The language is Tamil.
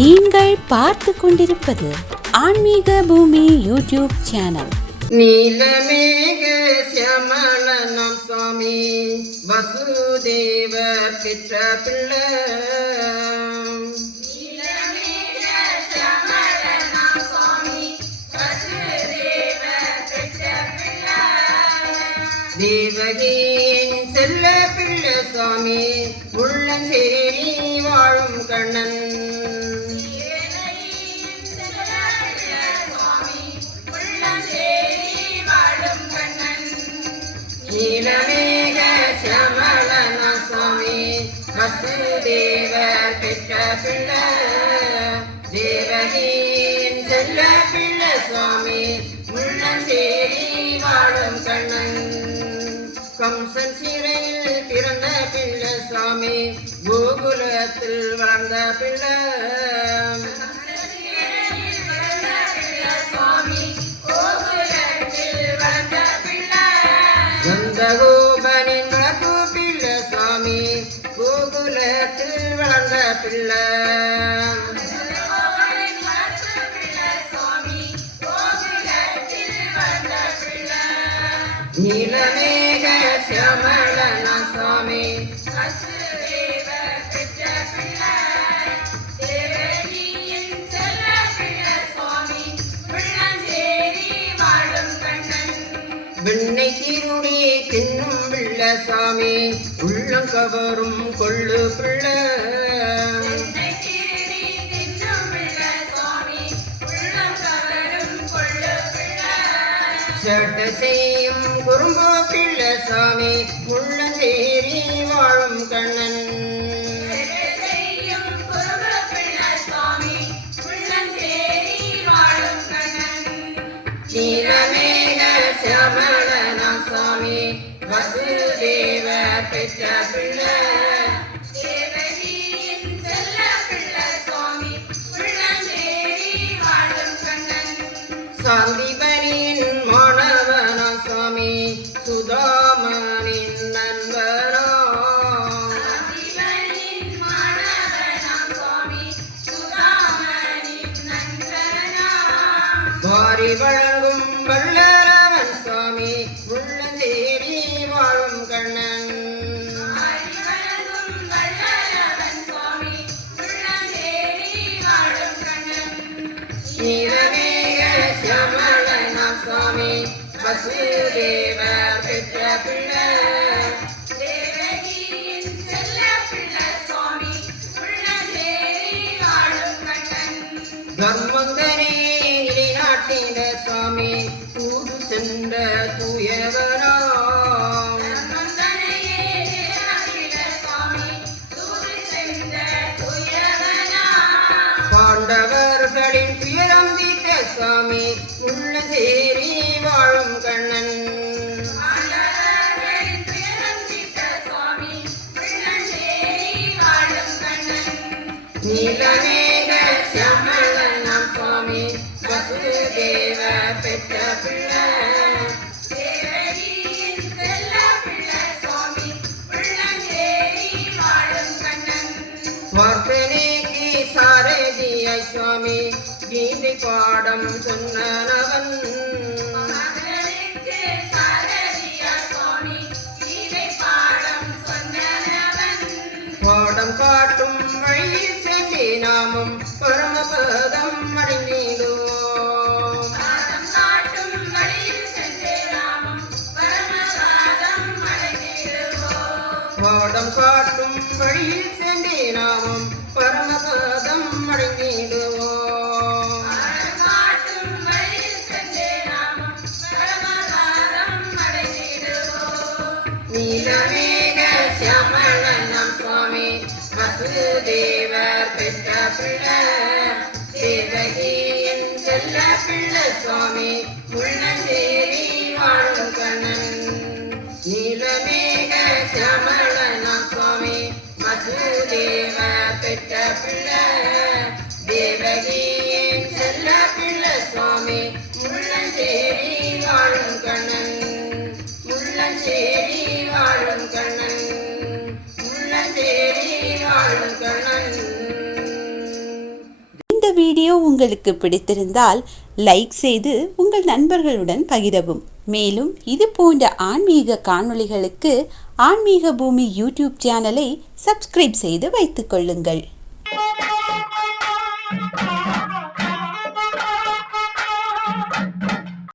நீங்கள் பார்த்து கொண்டிருப்பது ஆன்மீக பூமி யூடியூப் சேனல். நீலமேக சியமலனம் சுவாமி வசுதேவர் பெற்ற பிள்ளை. தேவகியின் செல்ல பிள்ளை சுவாமி உள்ளஞ்சேரி வாழும் கண்ணன். நீலமேக சியமலன சுவாமி வசுதேவர் பெற்ற பிள்ளை. தேவகியின் செல்ல பிள்ளை சுவாமி உள்ளஞ்சேரி வாழும் கண்ணன். கம்சன் சிறையில் பிறந்த பிள்ளை சுவாமி கோகுலத்தில் வளர்ந்த பிள்ளை. கந்தகோபனின் வளர்ப்பு பிள்ளை சுவாமி கோகுலத்தில் வளர்ந்த பிள்ளை. நீலமேக சியமலன சுவாமி வெண்ணை திருடி தின்னும் பிள்ளை சாமி உள்ளம் கவரும் கொள்ளு பிள்ளை. சட்ட செய்யும் குறும்போ பிள்ளை சாமி உள்ளஞ்சேரி வாழும் கண்ணன். நீலமேக சியமலன சுவாமி வசுதேவர் பெற்ற பிள்ளை. சாந்திபனின் மாணவன சுவாமி சுதாமனின் நண்பனோ. வாரி வழங்கும் வள்ளரவன் சுவாமி உள்ளஞ்சேரி வாழும் கண்ணன். நீலமேக சியமலன சுவாமி வசுதேவர் பெற்ற பிள்ளை. தர்மங்கரே நாட்டின சுவாமி தூது சென்ற தூயவனோ. பாண்டவர்களின் துயரம் தீர்த்த சுவாமி உள்ளஞ்சேரி வாழும் கண்ணன். நீலமேக சியமலன சுவாமி வசுதேவர் பெற்ற பிள்ளை. வார்த்தனைக்கு சாரதியாய் சுவாமி கீதை பாடம் சொன்னவன். பாடம் காட்டும் வழியில் சென்றே நாமும் பரமபதம் அடைந்திடுவோம். பாடம் காட்டும் வழியில் சென்றே நாமும் பரமபதம் அடைந்திடுவோம். நீலமேக சியமலன சுவாமி வசுதேவர் பெற்ற பிள்ளை. தேவகியின் செல்ல பிள்ளை சுவாமி உள்ளஞ்சேரி வாழும் கண்ணன். நீலமேக சியமலன சுவாமி வசுதேவர் பெற்ற பிள்ளை. தேவகியின் செல்ல பிள்ளை சுவாமி உள்ளஞ்சேரி வாழும் கண்ணன். உள்ளஞ்சேரி வாழும் கண்ணன். உள்ளஞ்சேரி வாழும் கண்ணன். வீடியோ உங்களுக்கு பிடித்திருந்தால் லைக் செய்து உங்கள் நண்பர்களுடன் பகிரவும். மேலும் இது போன்ற ஆன்மீக காணொளிகளுக்கு ஆன்மீக பூமி யூடியூப் சேனலை சப்ஸ்கிரைப் செய்து வைத்துக் கொள்ளுங்கள்.